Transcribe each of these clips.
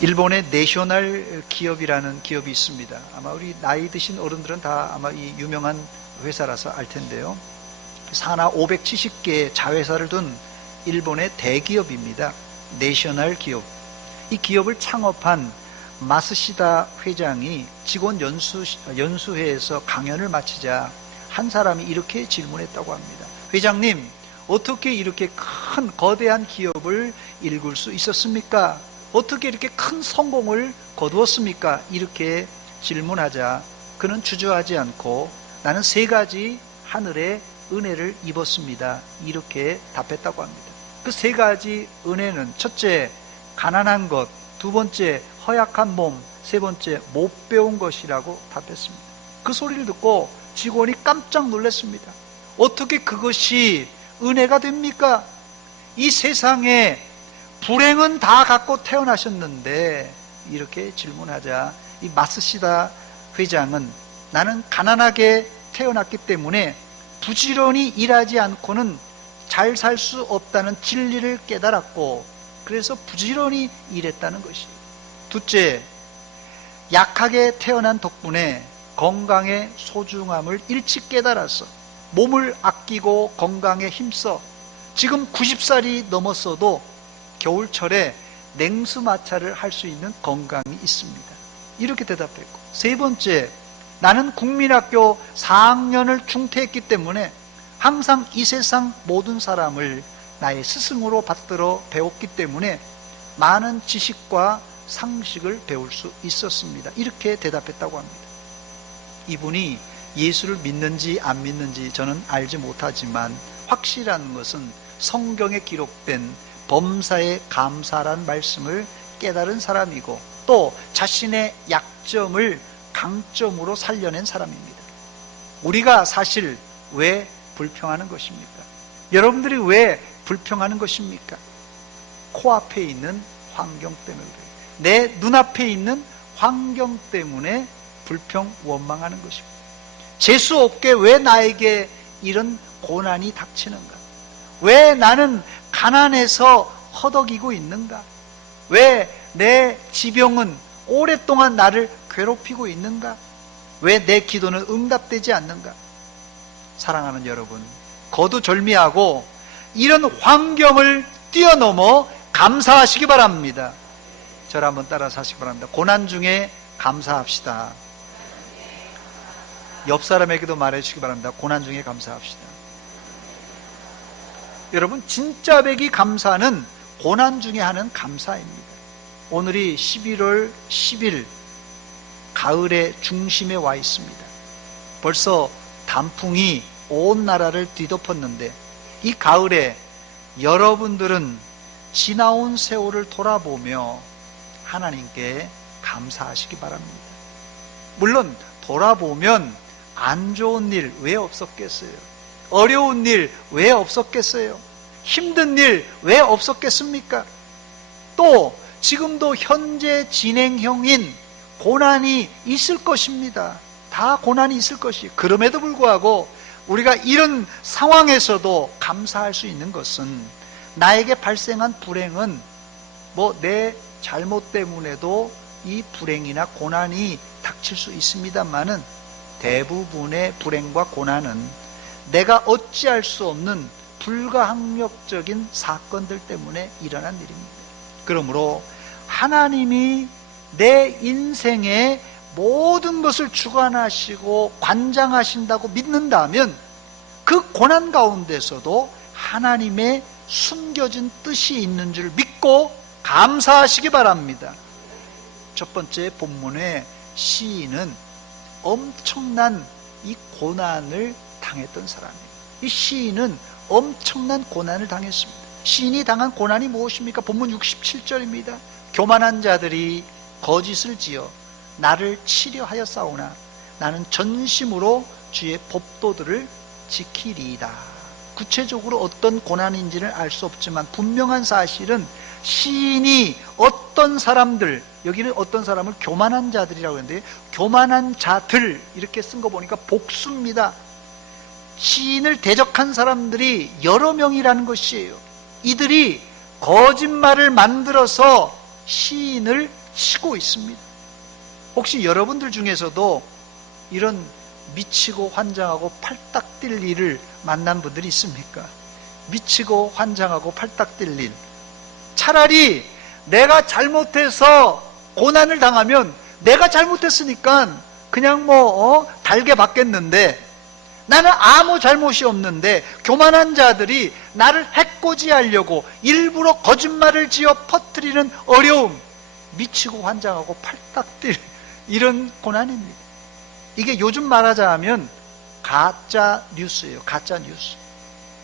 일본의 내셔널 기업이라는 기업이 있습니다. 아마 우리 나이 드신 어른들은 다 아마 이 유명한 회사라서 알 텐데요. 산하 570개의 자회사를 둔 일본의 대기업입니다. 내셔널 기업. 이 기업을 창업한 마스시다 회장이 직원 연수회에서 강연을 마치자 한 사람이 이렇게 질문했다고 합니다. 회장님, 어떻게 이렇게 큰 거대한 기업을 일굴 수 있었습니까? 어떻게 이렇게 큰 성공을 거두었습니까? 이렇게 질문하자 그는 주저하지 않고 나는 3가지 하늘의 은혜를 입었습니다. 이렇게 답했다고 합니다. 그 3가지 은혜는 첫째, 가난한 것, 2번째, 허약한 몸, 3번째, 못 배운 것이라고 답했습니다. 그 소리를 듣고 직원이 깜짝 놀랐습니다. 어떻게 그것이 은혜가 됩니까? 이 세상에 불행은 다 갖고 태어나셨는데, 이렇게 질문하자 이 마스시다 회장은 나는 가난하게 태어났기 때문에 부지런히 일하지 않고는 잘 살 수 없다는 진리를 깨달았고, 그래서 부지런히 일했다는 것이에요. 둘째, 약하게 태어난 덕분에 건강의 소중함을 일찍 깨달아서 몸을 아끼고 건강에 힘써 지금 90살이 넘었어도 겨울철에 냉수마찰을 할 수 있는 건강이 있습니다. 이렇게 대답했고, 3번째, 나는 국민학교 4학년을 중퇴했기 때문에 항상 이 세상 모든 사람을 나의 스승으로 받들어 배웠기 때문에 많은 지식과 상식을 배울 수 있었습니다. 이렇게 대답했다고 합니다. 이분이 예수를 믿는지 안 믿는지 저는 알지 못하지만 확실한 것은 성경에 기록된 범사에 감사란 말씀을 깨달은 사람이고, 또 자신의 약점을 강점으로 살려낸 사람입니다. 우리가 사실 왜 불평하는 것입니까? 여러분들이 왜 불평하는 것입니까? 코앞에 있는 환경 때문에 그래요. 내 눈앞에 있는 환경 때문에 불평 원망하는 것입니다. 재수 없게 왜 나에게 이런 고난이 닥치는가? 왜 나는 가난해서 허덕이고 있는가? 왜 내 지병은 오랫동안 나를 괴롭히고 있는가? 왜 내 기도는 응답되지 않는가? 사랑하는 여러분, 거두절미하고 이런 환경을 뛰어넘어 감사하시기 바랍니다. 저를 한번 따라서 하시기 바랍니다. 고난 중에 감사합시다. 옆 사람에게도 말해주시기 바랍니다. 고난 중에 감사합시다. 여러분, 진짜 백이 감사는 고난 중에 하는 감사입니다. 오늘이 11월 10일 가을의 중심에 와 있습니다. 벌써 단풍이 온 나라를 뒤덮었는데, 이 가을에 여러분들은 지나온 세월을 돌아보며 하나님께 감사하시기 바랍니다. 물론 돌아보면 안 좋은 일 왜 없었겠어요? 어려운 일 왜 없었겠어요? 힘든 일 왜 없었겠습니까? 또 지금도 현재 진행형인 고난이 있을 것입니다. 다 고난이 있을 것이에요. 그럼에도 불구하고 우리가 이런 상황에서도 감사할 수 있는 것은, 나에게 발생한 불행은 내 잘못 때문에도 이 불행이나 고난이 닥칠 수 있습니다만은, 대부분의 불행과 고난은 내가 어찌할 수 없는 불가항력적인 사건들 때문에 일어난 일입니다. 그러므로 하나님이 내 인생의 모든 것을 주관하시고 관장하신다고 믿는다면, 그 고난 가운데서도 하나님의 숨겨진 뜻이 있는 줄 믿고 감사하시기 바랍니다. 첫 번째 본문의 시인은 엄청난 이 고난을 당했던 사람이에요. 이 시인은 엄청난 고난을 당했습니다. 시인이 당한 고난이 무엇입니까? 본문 67절입니다. 교만한 자들이 거짓을 지어 나를 치려하였사오나 나는 전심으로 주의 법도들을 지키리이다. 구체적으로 어떤 고난인지는 알 수 없지만 분명한 사실은 시인이 어떤 사람들, 여기는 어떤 사람을 교만한 자들이라고 했는데, 교만한 자들 이렇게 쓴 거 보니까 복수입니다. 시인을 대적한 사람들이 여러 명이라는 것이에요. 이들이 거짓말을 만들어서 시인을 미치고 있습니다. 혹시 여러분들 중에서도 이런 미치고 환장하고 팔딱 뛸 일을 만난 분들이 있습니까? 미치고 환장하고 팔딱 뛸 일. 차라리 내가 잘못해서 고난을 당하면 내가 잘못했으니까 그냥 달게 받겠는데, 나는 아무 잘못이 없는데 교만한 자들이 나를 해코지하려고 일부러 거짓말을 지어 퍼뜨리는 어려움, 미치고 환장하고 팔딱 뛸 이런 고난입니다. 이게 요즘 말하자면 가짜 뉴스예요. 가짜 뉴스.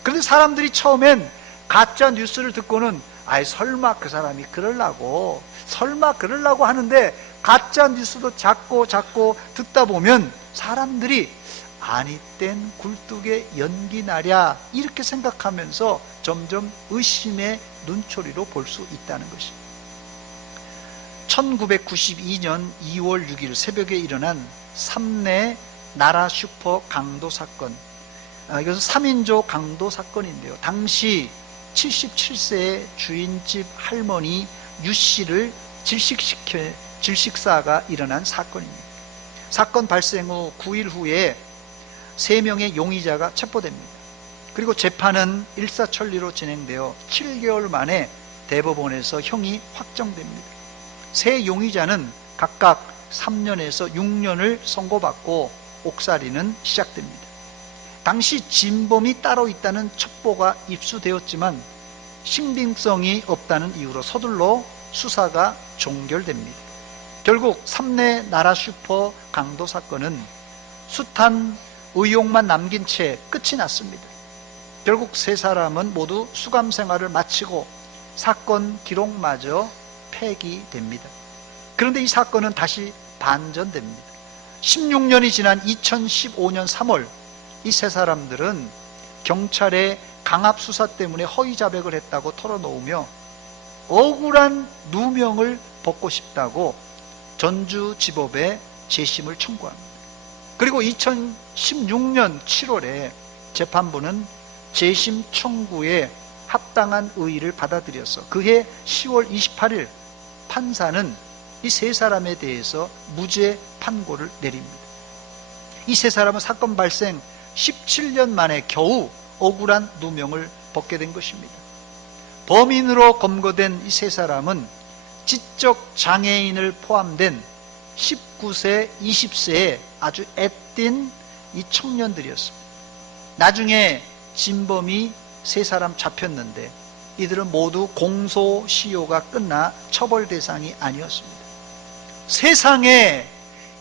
그런데 사람들이 처음엔 가짜 뉴스를 듣고는 설마 그 사람이 그러려고, 설마 그러려고 하는데, 가짜 뉴스도 자꾸 듣다 보면 사람들이 아니 땐 굴뚝에 연기 나랴 이렇게 생각하면서 점점 의심의 눈초리로 볼 수 있다는 것입니다. 1992년 2월 6일 새벽에 일어난 삼내 나라 슈퍼 강도 사건, 이것은 3인조 강도 사건인데요, 당시 77세의 주인집 할머니 유씨를 질식사가 일어난 사건입니다. 사건 발생 후 9일 후에 3명의 용의자가 체포됩니다. 그리고 재판은 일사천리로 진행되어 7개월 만에 대법원에서 형이 확정됩니다. 세 용의자는 각각 3년에서 6년을 선고받고 옥살이는 시작됩니다. 당시 진범이 따로 있다는 첩보가 입수되었지만 신빙성이 없다는 이유로 서둘러 수사가 종결됩니다. 결국 삼내 나라 슈퍼 강도 사건은 숱한 의혹만 남긴 채 끝이 났습니다. 결국 세 사람은 모두 수감 생활을 마치고 사건 기록마저 폐기됩니다. 그런데 이 사건은 다시 반전됩니다. 16년이 지난 2015년 3월 이 세 사람들은 경찰의 강압 수사 때문에 허위 자백을 했다고 털어놓으며 억울한 누명을 벗고 싶다고 전주지법에 재심을 청구합니다. 그리고 2016년 7월에 재판부는 재심 청구에 합당한 의의를 받아들여서 그해 10월 28일 판사는 이 세 사람에 대해서 무죄 판고를 내립니다. 이 세 사람은 사건 발생 17년 만에 겨우 억울한 누명을 벗게 된 것입니다. 범인으로 검거된 이 세 사람은 지적 장애인을 포함된 19세, 20세의 아주 애띤 이 청년들이었습니다. 나중에 진범이 세 사람 잡혔는데 이들은 모두 공소시효가 끝나 처벌 대상이 아니었습니다. 세상에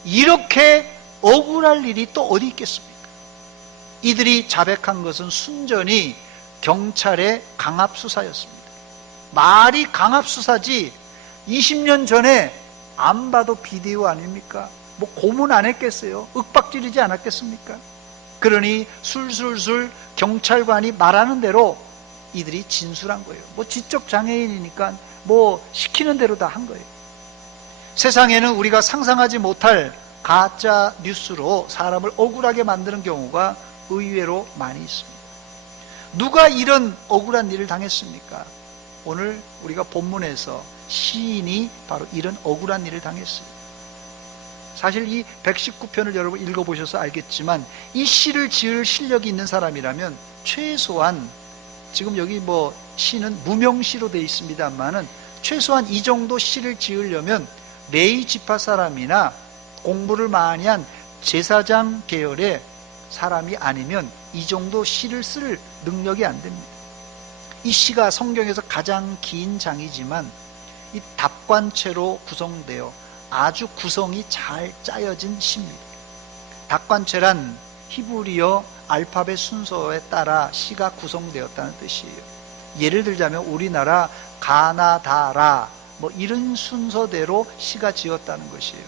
이렇게 억울할 일이 또 어디 있겠습니까? 이들이 자백한 것은 순전히 경찰의 강압수사였습니다. 말이 강압수사지 20년 전에 안 봐도 비디오 아닙니까? 고문 안 했겠어요? 윽박지르지 않았겠습니까? 그러니 술술술 경찰관이 말하는 대로 이들이 진술한 거예요. 지적 장애인이니까 시키는 대로 다 한 거예요. 세상에는 우리가 상상하지 못할 가짜 뉴스로 사람을 억울하게 만드는 경우가 의외로 많이 있습니다. 누가 이런 억울한 일을 당했습니까? 오늘 우리가 본문에서 시인이 바로 이런 억울한 일을 당했어요. 사실 이 119편을 여러분 읽어보셔서 알겠지만 이 시를 지을 실력이 있는 사람이라면 최소한, 지금 여기 시는 무명시로 되어 있습니다만은 최소한 이 정도 시를 지으려면 레위 지파 사람이나 공부를 많이 한 제사장 계열의 사람이 아니면 이 정도 시를 쓸 능력이 안 됩니다. 이 시가 성경에서 가장 긴 장이지만 이 답관체로 구성되어 아주 구성이 잘 짜여진 시입니다. 답관체란 히브리어 알파벳 순서에 따라 시가 구성되었다는 뜻이에요. 예를 들자면 우리나라 가나다라 이런 순서대로 시가 지었다는 것이에요.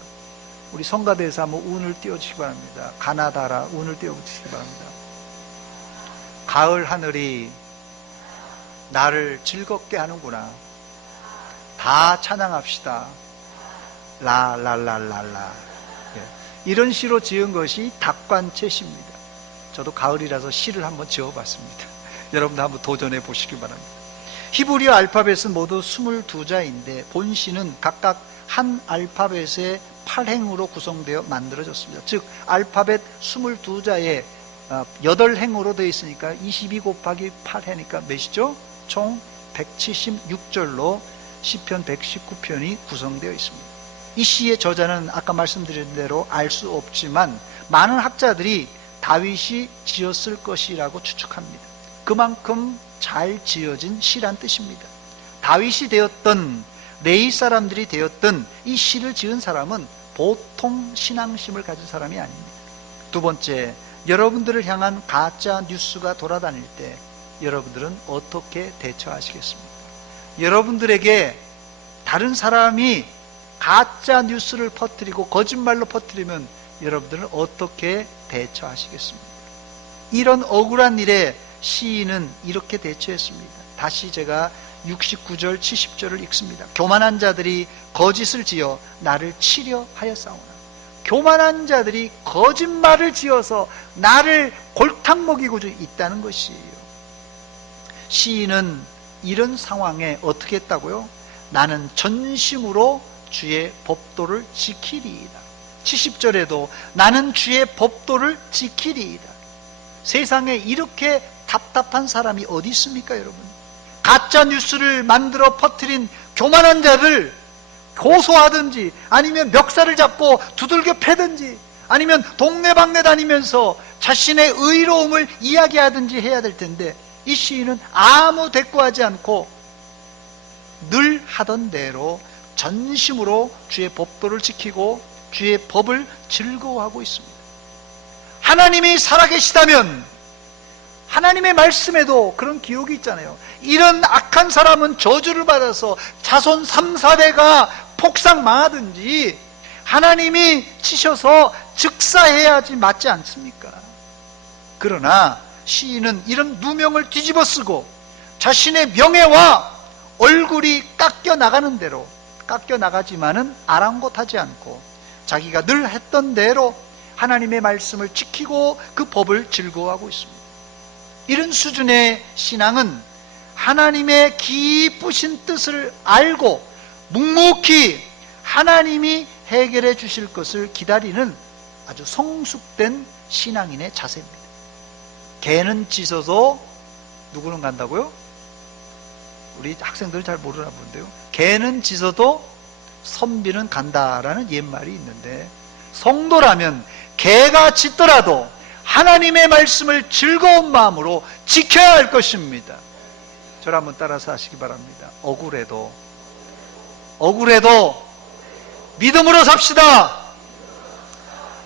우리 성가대에서 한번 운을 띄워주시기 바랍니다. 가나다라 운을 띄워주시기 바랍니다. 가을 하늘이 나를 즐겁게 하는구나. 다 찬양합시다. 라라라라라. 이런 시로 지은 것이 답관체 시입니다. 저도 가을이라서 시를 한번 지어봤습니다. 여러분도 한번 도전해 보시기 바랍니다. 히브리어 알파벳은 모두 22자인데 본시는 각각 한 알파벳의 8행으로 구성되어 만들어졌습니다. 즉 알파벳 22자에 8행으로 되어 있으니까 22 곱하기 8해니까 몇이죠? 총 176절로 시편 119편이 구성되어 있습니다. 이 시의 저자는 아까 말씀드린 대로 알 수 없지만 많은 학자들이 다윗이 지었을 것이라고 추측합니다. 그만큼 잘 지어진 시란 뜻입니다. 다윗이 되었던, 레위 사람들이 되었던 이 시를 지은 사람은 보통 신앙심을 가진 사람이 아닙니다. 두 번째, 여러분들을 향한 가짜 뉴스가 돌아다닐 때 여러분들은 어떻게 대처하시겠습니까? 여러분들에게 다른 사람이 가짜 뉴스를 퍼뜨리고 거짓말로 퍼뜨리면 여러분들은 어떻게 대처하시겠습니까? 이런 억울한 일에 시인은 이렇게 대처했습니다. 다시 제가 69절 70절을 읽습니다. 교만한 자들이 거짓을 지어 나를 치려 하였사오나, 교만한 자들이 거짓말을 지어서 나를 골탕 먹이고 있다는 것이에요. 시인은 이런 상황에 어떻게 했다고요? 나는 전심으로 주의 법도를 지키리이다. 70절에도 나는 주의 법도를 지키리이다. 세상에 이렇게 답답한 사람이 어디 있습니까, 여러분? 가짜 뉴스를 만들어 퍼뜨린 교만한 자를 고소하든지, 아니면 멱살을 잡고 두들겨 패든지, 아니면 동네방네 다니면서 자신의 의로움을 이야기하든지 해야 될 텐데, 이 시인은 아무 대꾸하지 않고 늘 하던 대로 전심으로 주의 법도를 지키고 주의 법을 즐거워하고 있습니다. 하나님이 살아계시다면 하나님의 말씀에도 그런 기록이 있잖아요. 이런 악한 사람은 저주를 받아서 자손 3, 4대가 폭삭 망하든지 하나님이 치셔서 즉사해야지 맞지 않습니까? 그러나 시인은 이런 누명을 뒤집어 쓰고 자신의 명예와 얼굴이 깎여 나가는 대로, 깎여 나가지만은 아랑곳하지 않고 자기가 늘 했던 대로 하나님의 말씀을 지키고 그 법을 즐거워하고 있습니다. 이런 수준의 신앙은 하나님의 기쁘신 뜻을 알고 묵묵히 하나님이 해결해 주실 것을 기다리는 아주 성숙된 신앙인의 자세입니다. 개는 짖어도 누구는 간다고요? 우리 학생들 잘 모르나 본데요. 개는 짖어도 선비는 간다라는 옛말이 있는데, 성도라면 개가 짖더라도 하나님의 말씀을 즐거운 마음으로 지켜야 할 것입니다. 저를 한번 따라서 하시기 바랍니다. 억울해도 믿음으로 삽시다.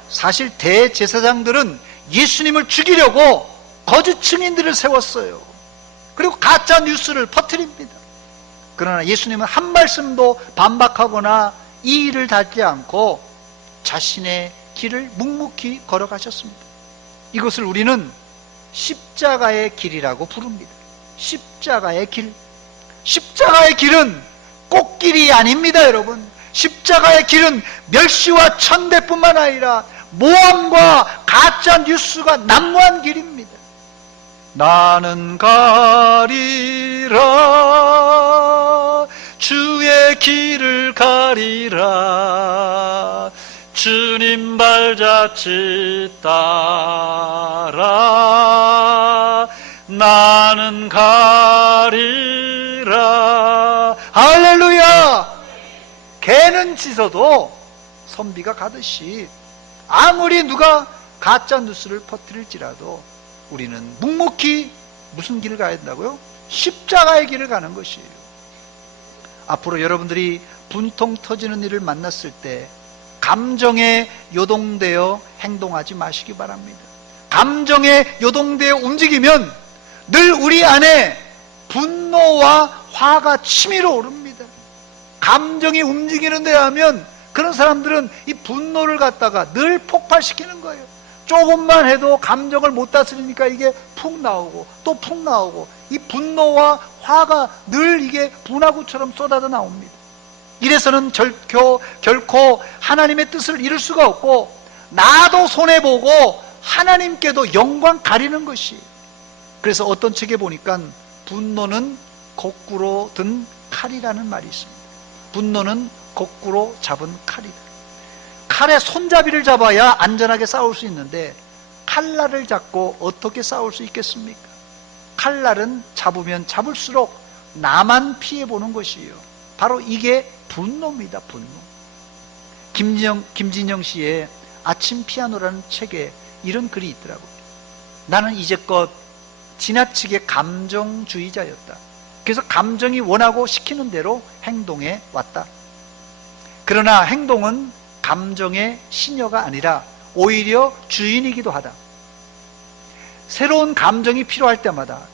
사실 대제사장들은 예수님을 죽이려고 거짓 증인들을 세웠어요. 그리고 가짜 뉴스를 퍼뜨립니다. 그러나 예수님은 한 말씀도 반박하거나 이의를 닫지 않고 자신의 길을 묵묵히 걸어가셨습니다. 이것을 우리는 십자가의 길이라고 부릅니다. 십자가의 길. 십자가의 길은 꽃길이 아닙니다, 여러분. 십자가의 길은 멸시와 천대뿐만 아니라 모함과 가짜 뉴스가 난무한 길입니다. 나는 가리라, 주의 길을 가리라, 주님 발자취 따라 나는 가리라. 할렐루야. 개는 짖어도 선비가 가듯이 아무리 누가 가짜 뉴스를 퍼뜨릴지라도 우리는 묵묵히 무슨 길을 가야 된다고요? 십자가의 길을 가는 것이에요. 앞으로 여러분들이 분통 터지는 일을 만났을 때 감정에 요동되어 행동하지 마시기 바랍니다. 감정에 요동되어 움직이면 늘 우리 안에 분노와 화가 치밀어 오릅니다. 감정이 움직이는 데 하면 그런 사람들은 이 분노를 갖다가 늘 폭발시키는 거예요. 조금만 해도 감정을 못 다스리니까 이게 푹 나오고 또 푹 나오고, 이 분노와 화가 늘 이게 분화구처럼 쏟아져 나옵니다. 이래서는 결코 하나님의 뜻을 이룰 수가 없고, 나도 손해보고 하나님께도 영광 가리는 것이에요. 그래서 어떤 책에 보니까 분노는 거꾸로 든 칼이라는 말이 있습니다. 분노는 거꾸로 잡은 칼이다. 칼의 손잡이를 잡아야 안전하게 싸울 수 있는데 칼날을 잡고 어떻게 싸울 수 있겠습니까? 칼날은 잡으면 잡을수록 나만 피해보는 것이에요. 바로 이게 분노입니다. 분노. 김진영 씨의 아침 피아노라는 책에 이런 글이 있더라고요. 나는 이제껏 지나치게 감정주의자였다. 그래서 감정이 원하고 시키는 대로 행동해 왔다. 그러나 행동은 감정의 시녀가 아니라 오히려 주인이기도 하다. 새로운 감정이 필요할 때마다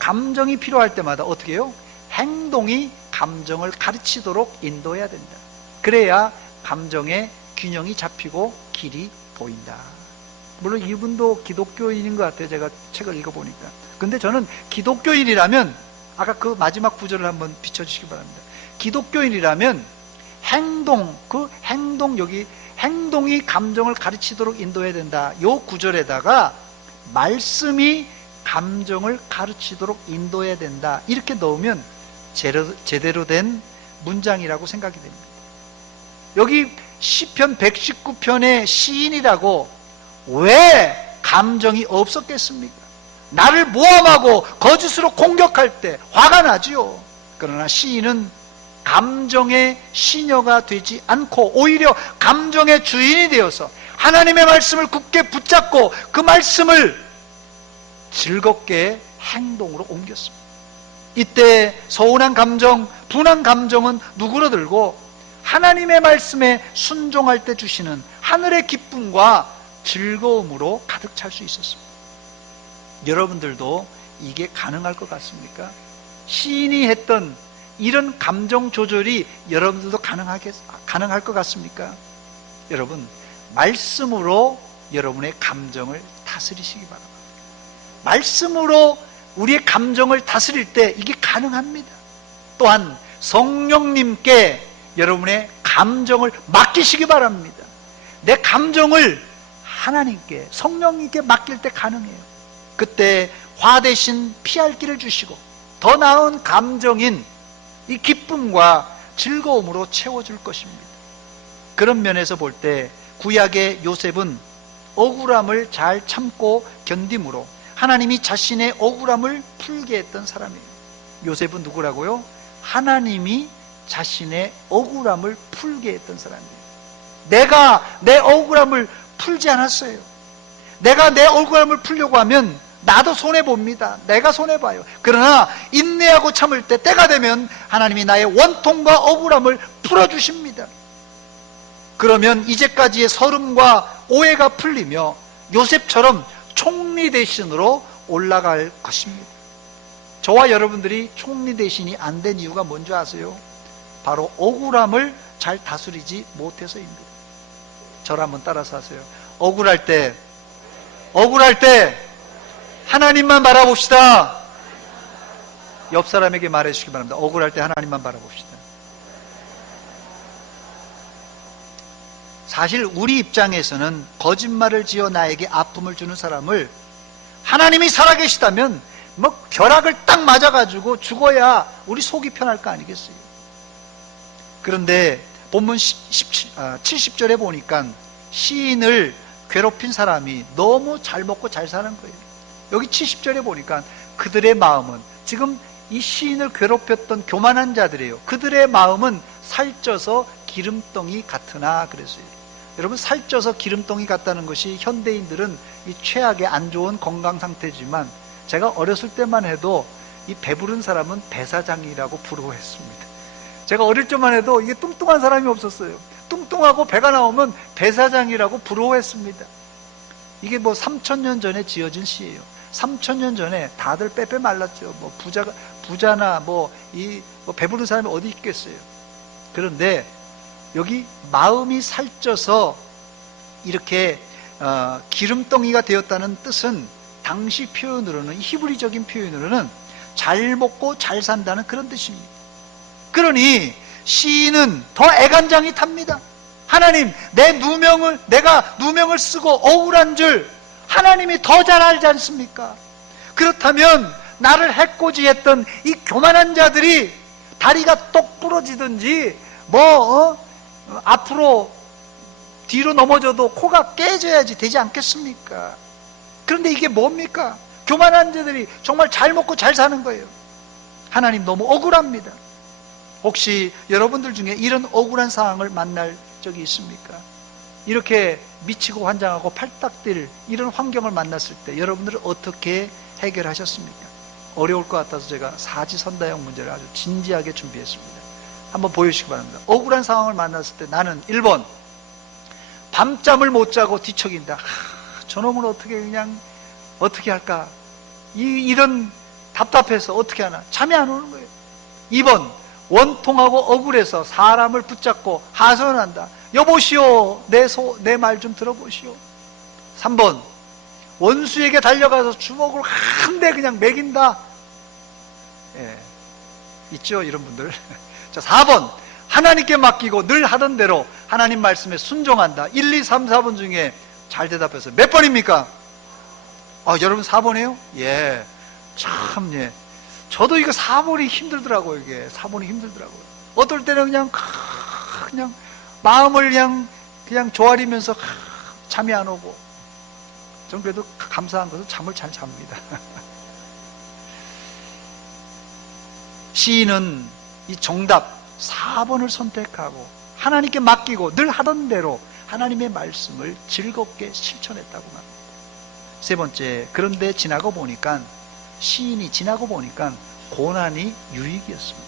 어떻게 해요? 행동이 감정을 가르치도록 인도해야 된다. 그래야 감정의 균형이 잡히고 길이 보인다. 물론 이분도 기독교인인 것 같아요. 제가 책을 읽어보니까. 근데 저는 기독교인이라면 아까 그 마지막 구절을 한번 비춰주시기 바랍니다. 기독교인이라면 여기 행동이 감정을 가르치도록 인도해야 된다. 이 구절에다가 말씀이 감정을 가르치도록 인도해야 된다. 이렇게 넣으면 제대로 된 문장이라고 생각이 됩니다. 여기 시편 119편의 시인이라고 왜 감정이 없었겠습니까? 나를 모함하고 거짓으로 공격할 때 화가 나지요. 그러나 시인은 감정의 시녀가 되지 않고 오히려 감정의 주인이 되어서 하나님의 말씀을 굳게 붙잡고 그 말씀을 즐겁게 행동으로 옮겼습니다. 이때 서운한 감정, 분한 감정은 누그러들고 하나님의 말씀에 순종할 때 주시는 하늘의 기쁨과 즐거움으로 가득 찰 수 있었습니다. 여러분들도 이게 가능할 것 같습니까? 시인이 했던 이런 감정 조절이 여러분들도 가능할 것 같습니까? 여러분, 말씀으로 여러분의 감정을 다스리시기 바랍니다. 말씀으로 우리의 감정을 다스릴 때 이게 가능합니다. 또한 성령님께 여러분의 감정을 맡기시기 바랍니다. 내 감정을 하나님께, 성령님께 맡길 때 가능해요. 그때 화 대신 피할 길을 주시고 더 나은 감정인 이 기쁨과 즐거움으로 채워줄 것입니다. 그런 면에서 볼 때 구약의 요셉은 억울함을 잘 참고 견딤으로 하나님이 자신의 억울함을 풀게 했던 사람이에요. 요셉은 누구라고요? 하나님이 자신의 억울함을 풀게 했던 사람이에요. 내가 내 억울함을 풀지 않았어요. 내가 내 억울함을 풀려고 하면 나도 손해봅니다. 내가 손해봐요. 그러나 인내하고 참을 때 때가 되면 하나님이 나의 원통과 억울함을 풀어주십니다. 그러면 이제까지의 서름과 오해가 풀리며 요셉처럼 총리 대신으로 올라갈 것입니다. 저와 여러분들이 총리 대신이 안 된 이유가 뭔지 아세요? 바로 억울함을 잘 다스리지 못해서입니다. 저를 한번 따라서 하세요. 억울할 때 하나님만 바라봅시다. 옆 사람에게 말해 주시기 바랍니다. 억울할 때 하나님만 바라봅시다. 사실 우리 입장에서는 거짓말을 지어 나에게 아픔을 주는 사람을 하나님이 살아계시다면 뭐 벼락을 딱 맞아가지고 죽어야 우리 속이 편할 거 아니겠어요? 그런데 본문 70절에 보니까 시인을 괴롭힌 사람이 너무 잘 먹고 잘 사는 거예요. 여기 70절에 보니까 그들의 마음은, 지금 이 시인을 괴롭혔던 교만한 자들이에요. 그들의 마음은 살쪄서 기름덩이 같으나 그랬어요. 여러분, 살쪄서 기름덩이 같다는 것이 현대인들은 이 최악의 안 좋은 건강 상태지만 제가 어렸을 때만 해도 이 배부른 사람은 배사장이라고 부러워했습니다. 제가 어릴 적만 해도 이게 뚱뚱한 사람이 없었어요. 뚱뚱하고 배가 나오면 배사장이라고 부러워했습니다. 이게 뭐 3000년 전에 지어진 시예요. 3000년 전에 다들 빼빼 말랐죠. 뭐 부자나 뭐 배부른 사람이 어디 있겠어요. 그런데 여기 마음이 살쪄서 이렇게 기름덩이가 되었다는 뜻은 당시 표현으로는, 히브리적인 표현으로는 잘 먹고 잘 산다는 그런 뜻입니다. 그러니 시인은 더 애간장이 탑니다. 하나님, 내가 누명을 쓰고 억울한 줄 하나님이 더 잘 알지 않습니까? 그렇다면 나를 해코지했던 이 교만한 자들이 다리가 똑 부러지든지 앞으로 뒤로 넘어져도 코가 깨져야지 되지 않겠습니까? 그런데 이게 뭡니까? 교만한 자들이 정말 잘 먹고 잘 사는 거예요. 하나님 너무 억울합니다. 혹시 여러분들 중에 이런 억울한 상황을 만날 적이 있습니까? 이렇게 미치고 환장하고 팔딱 뛸 이런 환경을 만났을 때 여러분들은 어떻게 해결하셨습니까? 어려울 것 같아서 제가 사지선다형 문제를 아주 진지하게 준비했습니다. 한번 보여주시기 바랍니다. 억울한 상황을 만났을 때 나는 1번 밤잠을 못 자고 뒤척인다. 저놈은 어떻게 그냥 어떻게 할까? 이런 답답해서 어떻게 하나? 잠이 안 오는 거예요. 2번 원통하고 억울해서 사람을 붙잡고 하소연한다. 여보시오, 내 말 좀 들어보시오. 3번 원수에게 달려가서 주먹을 한 대 그냥 매긴다. 예, 있죠 이런 분들. 자, 4번 하나님께 맡기고 늘 하던 대로 하나님 말씀에 순종한다. 1, 2, 3, 4번 중에 잘 대답해서 몇 번입니까? 여러분 4번이에요? 예, 참, 예. 저도 이거 4번이 힘들더라고요. 이게 4번이 힘들더라고요. 어떨 때는 그냥 마음을 그냥 조아리면서 잠이 안 오고, 전 그래도 감사한 것은 잠을 잘 잡니다. 시인은 이 정답 4번을 선택하고 하나님께 맡기고 늘 하던 대로 하나님의 말씀을 즐겁게 실천했다고 합니다. 세 번째, 그런데 시인이 지나고 보니까 고난이 유익이었습니다.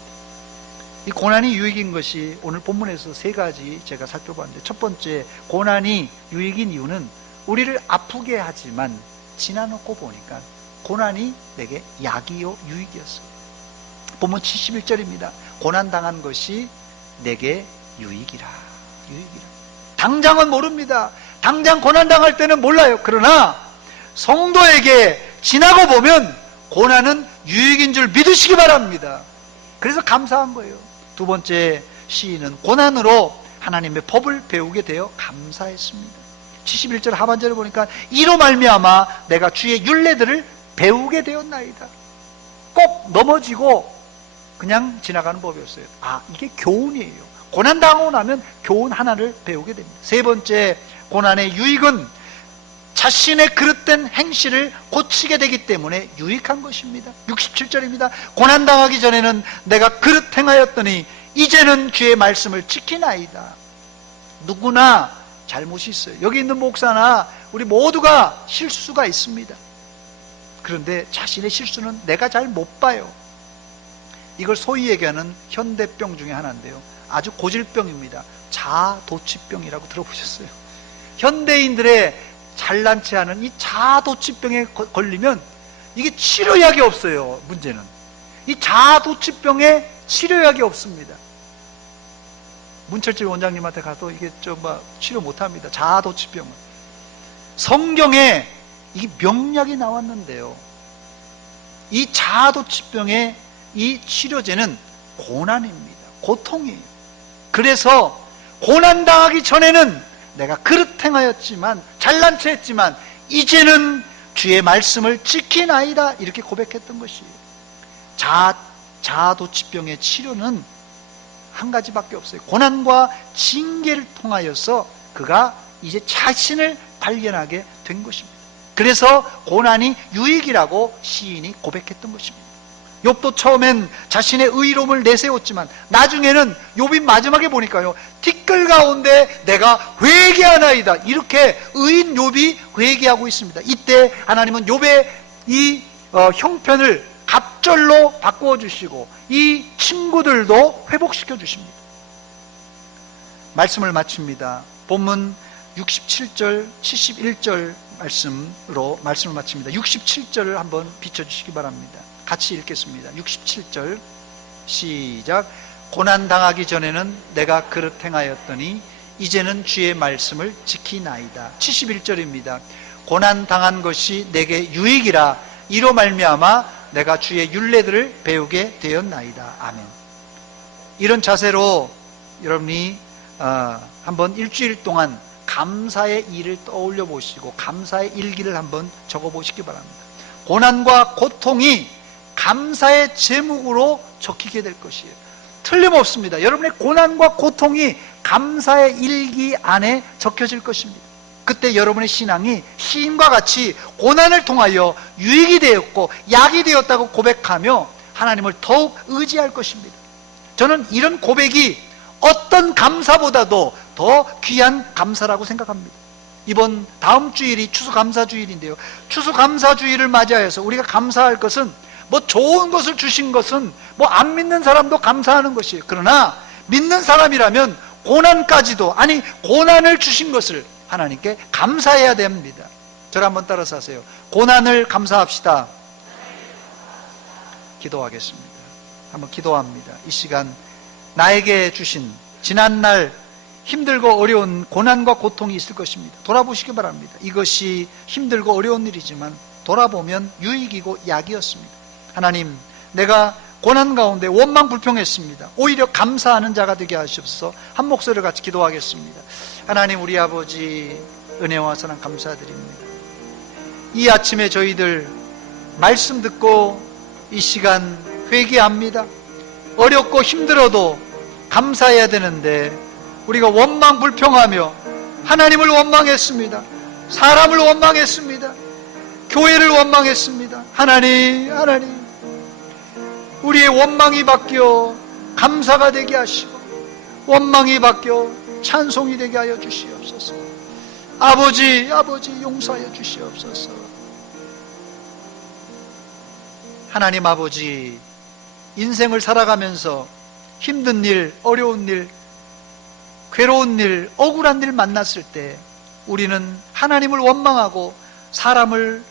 이 고난이 유익인 것이 오늘 본문에서 세 가지 제가 살펴봤는데, 첫 번째, 고난이 유익인 이유는 우리를 아프게 하지만 지나놓고 보니까 고난이 내게 약이요 유익이었습니다. 본문 71절입니다. 고난당한 것이 내게 유익이라. 당장은 모릅니다. 당장 고난당할 때는 몰라요. 그러나 성도에게 지나고 보면 고난은 유익인 줄 믿으시기 바랍니다. 그래서 감사한 거예요. 두 번째, 시인은 고난으로 하나님의 법을 배우게 되어 감사했습니다. 71절 하반절을 보니까 이로 말미암아 내가 주의 율례들을 배우게 되었나이다. 꼭 넘어지고 그냥 지나가는 법이었어요. 이게 교훈이에요. 고난당하고 나면 교훈 하나를 배우게 됩니다. 세 번째, 고난의 유익은 자신의 그릇된 행실을 고치게 되기 때문에 유익한 것입니다. 67절입니다. 고난당하기 전에는 내가 그릇 행하였더니 이제는 주의 말씀을 지키나이다. 누구나 잘못이 있어요. 여기 있는 목사나 우리 모두가 실수가 있습니다. 그런데 자신의 실수는 내가 잘 못 봐요. 이걸 소위 얘기하는 현대병 중에 하나인데요, 아주 고질병입니다. 자아도취병이라고 들어보셨어요? 현대인들의 잘난 체하는 이 자아도취병에 걸리면 이게 치료약이 없어요. 문제는 이 자아도취병에 치료약이 없습니다. 문철집 원장님한테 가도 이게 치료 못합니다. 자아도취병은. 성경에 이 명약이 나왔는데요, 이 자아도취병의 이 치료제는 고난입니다. 고통이에요. 그래서 고난당하기 전에는 내가 그릇 행하였지만, 잘난 체 했지만 이제는 주의 말씀을 지키나이다, 이렇게 고백했던 것이에요. 자아도취병의 치료는 한 가지밖에 없어요. 고난과 징계를 통하여서 그가 이제 자신을 발견하게 된 것입니다. 그래서 고난이 유익이라고 시인이 고백했던 것입니다. 욥도 처음엔 자신의 의로움을 내세웠지만 나중에는 욥이 마지막에 보니까요, 티끌 가운데 내가 회개하나이다, 이렇게 의인 욥이 회개하고 있습니다. 이때 하나님은 욥의 이 형편을 갑절로 바꾸어 주시고 이 친구들도 회복시켜 주십니다. 말씀을 마칩니다. 본문 67절 71절 말씀으로 말씀을 마칩니다. 67절을 한번 비춰주시기 바랍니다. 같이 읽겠습니다. 67절 시작. 고난당하기 전에는 내가 그릇 행하였더니 이제는 주의 말씀을 지키나이다. 71절입니다. 고난당한 것이 내게 유익이라 이로 말미암아 내가 주의 율례들을 배우게 되었나이다. 아멘. 이런 자세로 여러분이 한번 일주일 동안 감사의 일을 떠올려 보시고 감사의 일기를 한번 적어 보시기 바랍니다. 고난과 고통이 감사의 제목으로 적히게 될 것이에요. 틀림없습니다. 여러분의 고난과 고통이 감사의 일기 안에 적혀질 것입니다. 그때 여러분의 신앙이 시인과 같이 고난을 통하여 유익이 되었고 약이 되었다고 고백하며 하나님을 더욱 의지할 것입니다. 저는 이런 고백이 어떤 감사보다도 더 귀한 감사라고 생각합니다. 이번 다음 주일이 추수감사주일인데요, 추수감사주일을 맞이하여서 우리가 감사할 것은 뭐 좋은 것을 주신 것은 뭐 안 믿는 사람도 감사하는 것이에요. 그러나 믿는 사람이라면 고난까지도, 아니 고난을 주신 것을 하나님께 감사해야 됩니다. 저를 한번 따라서 하세요. 고난을 감사합시다. 기도하겠습니다. 한번 기도합니다. 이 시간 나에게 주신 지난날 힘들고 어려운 고난과 고통이 있을 것입니다. 돌아보시기 바랍니다. 이것이 힘들고 어려운 일이지만 돌아보면 유익이고 약이었습니다. 하나님, 내가 고난 가운데 원망 불평했습니다. 오히려 감사하는 자가 되게 하시옵소서. 한 목소리를 같이 기도하겠습니다. 하나님, 우리 아버지 은혜와 사랑 감사드립니다. 이 아침에 저희들 말씀 듣고 이 시간 회개합니다. 어렵고 힘들어도 감사해야 되는데 우리가 원망 불평하며 하나님을 원망했습니다. 사람을 원망했습니다. 교회를 원망했습니다. 하나님, 우리의 원망이 바뀌어 감사가 되게 하시고 원망이 바뀌어 찬송이 되게 하여 주시옵소서. 아버지 용서하여 주시옵소서. 하나님 아버지, 인생을 살아가면서 힘든 일, 어려운 일, 괴로운 일, 억울한 일 만났을 때 우리는 하나님을 원망하고 사람을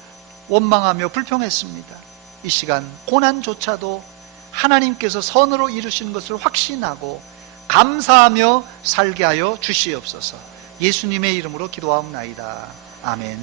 원망하며 불평했습니다. 이 시간 고난조차도 하나님께서 선으로 이루신 것을 확신하고 감사하며 살게 하여 주시옵소서. 예수님의 이름으로 기도하옵나이다. 아멘.